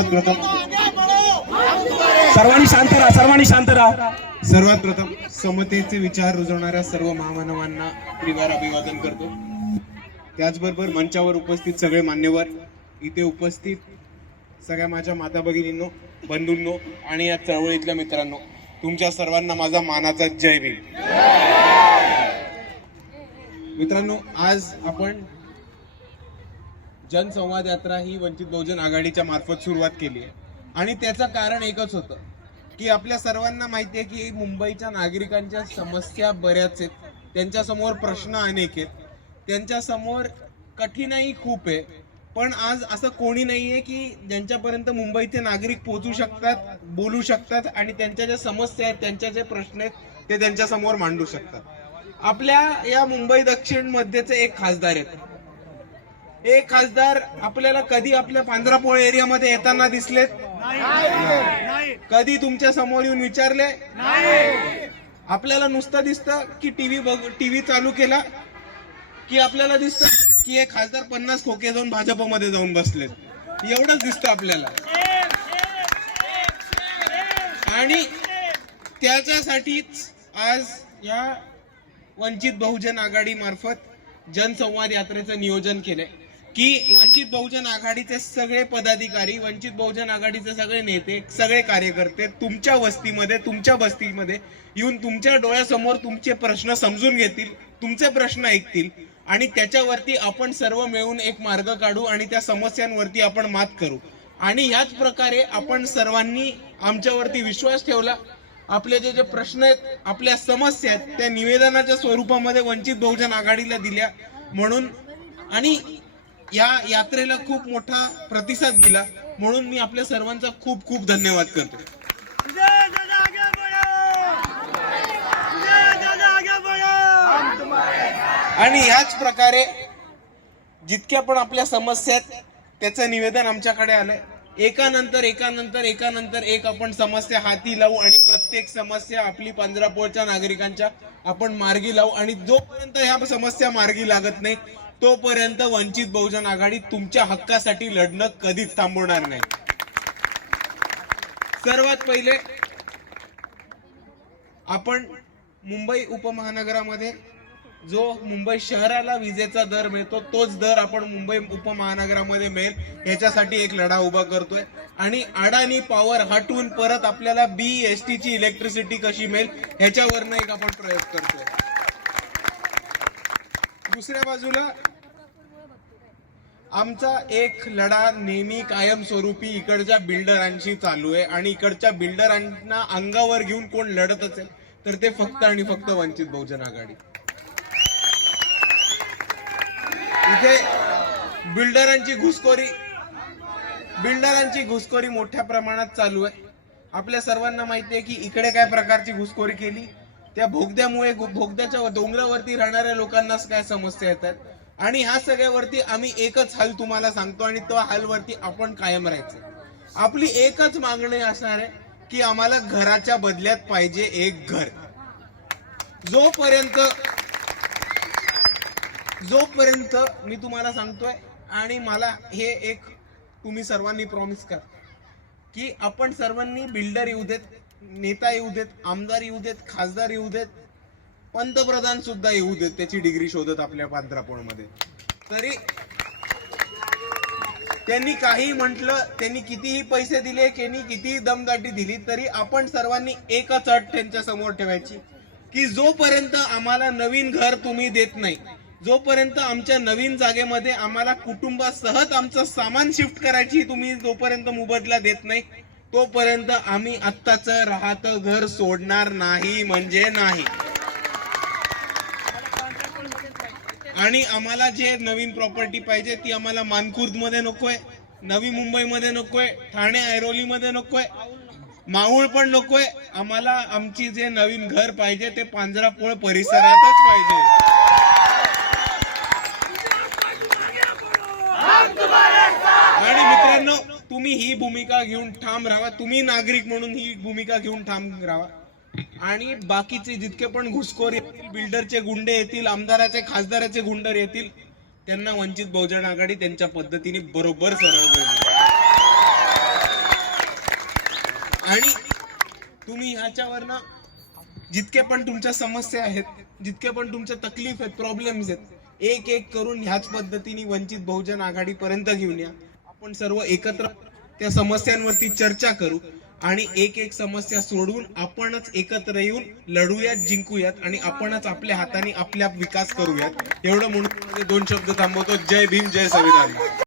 सर्वात प्रथम. सर्वांनी शांत राहा सर्वांनी शांत राहा. सर्वात प्रथम समतेचे विचार रुजवणाऱ्या सर्व महामानवांना त्रिवार अभिवादन करतो. त्याचबरोबर मंचावर उपस्थित सगळे मान्यवर इथे उपस्थित सगळ्या माझ्या माता भगिनींनो बंधूंनो आणि या चळवळीतल्या मित्रांनो तुमच्या सर्वांना माझा मानाचा जय भीम. मित्रांनो आज आपण जनसंवाद यात्रा ही वंचित बहुजन आघाडीच्या मार्फत सुरुवात केली आहे. आणि त्याचं कारण एकच होतं की आपल्या सर्वांना माहिती आहे की मुंबईच्या नागरिकांच्या समस्या बऱ्याच आहेत. त्यांच्यासमोर प्रश्न अनेक आहेत. त्यांच्यासमोर कठीणाई खूप आहे. पण आज असं कोणी नाही आहे की ज्यांच्यापर्यंत मुंबईचे नागरिक पोहोचू शकतात बोलू शकतात आणि त्यांच्या ज्या समस्या आहेत त्यांच्या जे प्रश्न आहेत ते त्यांच्यासमोर मांडू शकतात. आपल्या या मुंबई दक्षिण मध्येचे एक खासदार आहेत. हे खासदार आपल्याला कधी आपल्या पांढरापोळ एरियामध्ये येताना दिसलेत? कधी तुमच्यासमोर येऊन विचारले? आपल्याला नुसतं दिसतं की टीव्ही बघ टीव्ही चालू केला की आपल्याला दिसतं की हे खासदार पन्नास खोके जाऊन भाजपमध्ये जाऊन बसलेत. एवढंच दिसतं आपल्याला. आणि त्याच्यासाठीच आज या वंचित बहुजन आघाडी मार्फत जनसंवाद यात्रेचं नियोजन केलंय. की वंचित बहुजन आघाडीचे सगळे पदाधिकारी वंचित बहुजन आघाडीचे सगळे नेते सगळे कार्यकर्ते तुमच्या वस्तीमध्ये तुमच्या बस्तीमध्ये येऊन तुमच्या डोळ्यासमोर तुमचे प्रश्न समजून घेतील तुमचे प्रश्न ऐकतील आणि त्याच्यावरती आपण सर्व मिळून एक मार्ग काढू आणि त्या समस्यांवरती आपण मात करू. आणि ह्याच प्रकारे आपण सर्वांनी आमच्यावरती विश्वास ठेवला. आपले जे जे प्रश्न आहेत आपल्या समस्या आहेत त्या निवेदनाच्या स्वरूपामध्ये वंचित बहुजन आघाडीला दिल्या. म्हणून आणि या यात्रेला खूप मोठा प्रतिसाद दिला. म्हणून मी आपल्या सर्वांचा खूप खूप धन्यवाद करतो. आणि ह्याच प्रकारे जितक्या पण आपल्या समस्या आहेत त्याचं निवेदन आमच्याकडे आलंय. एकानंतर एकानंतर एकानंतर एक आपण समस्या हाती लावू आणि प्रत्येक समस्या आपली पंधरापोळच्या नागरिकांच्या आपण मार्गी लावू. आणि जोपर्यंत ह्या समस्या मार्गी लागत नाही तोपर्यंत वंचित बहुजन आघाडी तुमच्या हक्कासाठी लढणं कधीच थांबवणार नाही. सर्वात पहिले आपण मुंबई उपमहानगरामध्ये जो मुंबई शहराला विजेचा दर मिळतो तोच दर आपण मुंबई उपमहानगरामध्ये मिळेल याच्यासाठी एक लढा उभा करतोय. आणि अडाणी पॉवर हटवून परत आपल्याला बी एस टी ची इलेक्ट्रिसिटी कशी मिळेल ह्याच्यावरनं एक आपण प्रयोग करतोय. दुसऱ्या बाजूला आमचा एक लढा नेहमी कायमस्वरूपी इकडच्या बिल्डरांशी चालू आहे आणि इकडच्या बिल्डरांना अंगावर घेऊन कोण लढत असेल तर ते फक्त आणि फक्त वंचित बहुजन आघाडी. इथे बिल्डरांची घुसखोरी बिल्डरांची घुसखोरी मोठ्या प्रमाणात चालू आहे. आपल्या सर्वांना माहिती आहे की इकडे काय प्रकारची घुसखोरी केली त्या भोगद्यामुळे भोगद्याच्या डोंगरावरती राहणाऱ्या लोकांनाच काय समस्या येतात? आणि ह्या सगळ्यावरती आम्ही एकच हाल तुम्हाला सांगतो आणि तो हालवरती आपण कायम राहायचं. आपली एकच मागणी असणार आहे की आम्हाला घराच्या बदल्यात पाहिजे एक घर. जोपर्यंत जोपर्यंत मी तुम्हाला सांगतोय आणि मला हे एक तुम्ही सर्वांनी प्रॉमिस करा. की आपण सर्वांनी बिल्डर येऊ देत नेता येऊ देत आमदार येऊ देत खासदार येऊ देत पंतप्रधान सुद्धा येऊ देत त्याची डिग्री शोधत आपल्या पांढरापोळमध्ये. तरी त्यांनी काही म्हटलं त्यांनी कितीही पैसे दिले त्यांनी कितीही दमदाटी दिली तरी आपण सर्वांनी एकच अट त्यांच्यासमोर ठेवायची की जोपर्यंत आम्हाला नवीन घर तुम्ही देत नाही जोपर्यंत आमच्या नवीन जागेमध्ये आम्हाला कुटुंबासहत आमचं सामान शिफ्ट करायची तुम्ही जोपर्यंत मुबदला देत नाही तोपर्यंत आम्ही आत्ताच राहत घर सोडणार नाही म्हणजे नाही. आणि आम्हाला जे नवीन प्रॉपर्टी पाहिजे ती आम्हाला मानकुर्दमध्ये नकोय नवी मुंबईमध्ये नकोय ठाणे ऐरोलीमध्ये नकोय माऊळ पण नकोय. आम्हाला आमची जे नवीन घर पाहिजे ते पांजरापोळ परिसरातच पाहिजे आणि मित्रांनो तुम्ही ही भूमिका घेऊन ठाम राहा. तुम्ही नागरिक म्हणून ही भूमिका घेऊन ठाम राहा. आणि बाकीचे जितके पण घुसखोर येतील बिल्डरचे गुंडे येतील आमदाराचे खासदाराचे गुंडर येतील त्यांना वंचित बहुजन आघाडी त्यांच्या पद्धतीने बरोबर सरळ आणि तुम्ही ह्याच्यावरनं जितके पण तुमच्या समस्या आहेत जितके पण तुमच्या तकलीफ आहेत प्रॉब्लेम्स आहेत एक एक करून ह्याच पद्धतीने वंचित बहुजन आघाडीपर्यंत घेऊन या. आपण सर्व एकत्र त्या समस्यांवरती चर्चा करू आणि एक एक समस्या सोडवून आपणच एकत्र येऊन लढूयात जिंकूयात आणि आपणच आपल्या हाताने आपल्या विकास करूयात. एवढं म्हणून दोन शब्द थांबवतो. जय भीम जय संविधान.